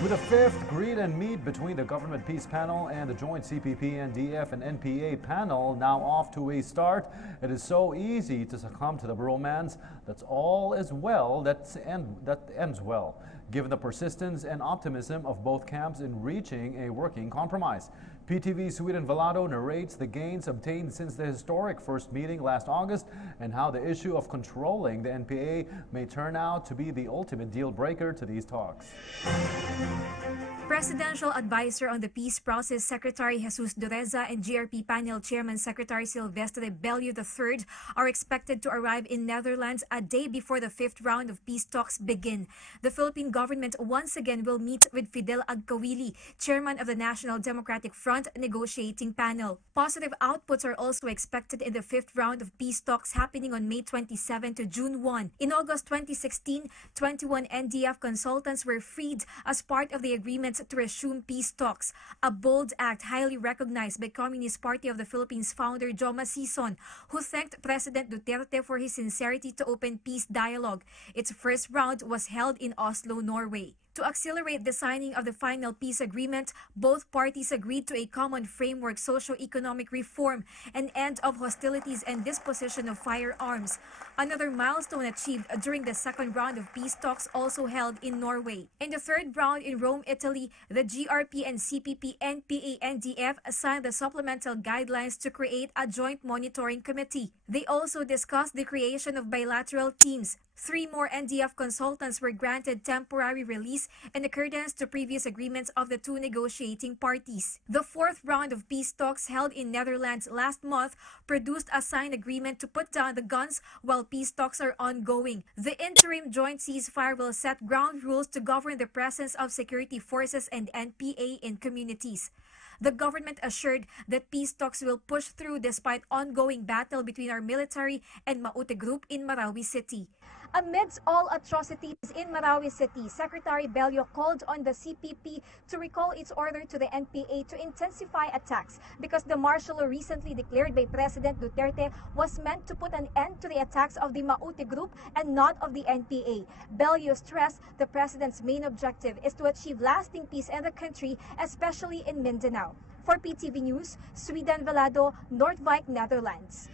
With a fifth greet and meet between the Government Peace Panel and the joint CPP, NDF, and NPA panel now off to a start, it is so easy to succumb to the romance that's all is well that ends well, given the persistence and optimism of both camps in reaching a working compromise. PTV's Sweden Velado narrates the gains obtained since the historic first meeting last August and how the issue of controlling the NPA may turn out to be the ultimate deal breaker to these talks. Presidential Advisor on the Peace Process Secretary Jesus Dureza and GRP Panel Chairman Secretary Silvestre Bello III are expected to arrive in Netherlands a day before the fifth round of peace talks begin. The Philippine government once again will meet with Fidel Agkawili, Chairman of the National Democratic Front negotiating panel. Positive outputs are also expected in the fifth round of peace talks happening on May 27 to June 1. In August 2016, 21 NDF consultants were freed as part of the agreement to resume peace talks, a bold act highly recognized by Communist Party of the Philippines founder Joma Sison, who thanked President Duterte for his sincerity to open peace dialogue. Its first round was held in Oslo, Norway. To accelerate the signing of the final peace agreement, both parties agreed to a common framework socio-economic reform, an end of hostilities and disposition of firearms. Another milestone achieved during the second round of peace talks also held in Norway. In the third round in Rome, Italy, the GRP and CPP, NPA, NDF signed the supplemental guidelines to create a joint monitoring committee. They also discussed the creation of bilateral teams. 3 more NDF consultants were granted temporary release in accordance to previous agreements of the two negotiating parties. The fourth round of peace talks held in Netherlands last month produced a signed agreement to put down the guns while peace talks are ongoing. The interim joint ceasefire will set ground rules to govern the presence of security forces and NPA in communities. The government assured that peace talks will push through despite ongoing battle between our military and Maute group in Marawi City. Amidst all atrocities in Marawi City, Secretary Bello called on the CPP to recall its order to the NPA to intensify attacks because the martial law recently declared by President Duterte was meant to put an end to the attacks of the Maute group and not of the NPA. Bello stressed the president's main objective is to achieve lasting peace in the country, especially in Mindanao. For PTV News, Sweden Velado, Noordwijk, Netherlands.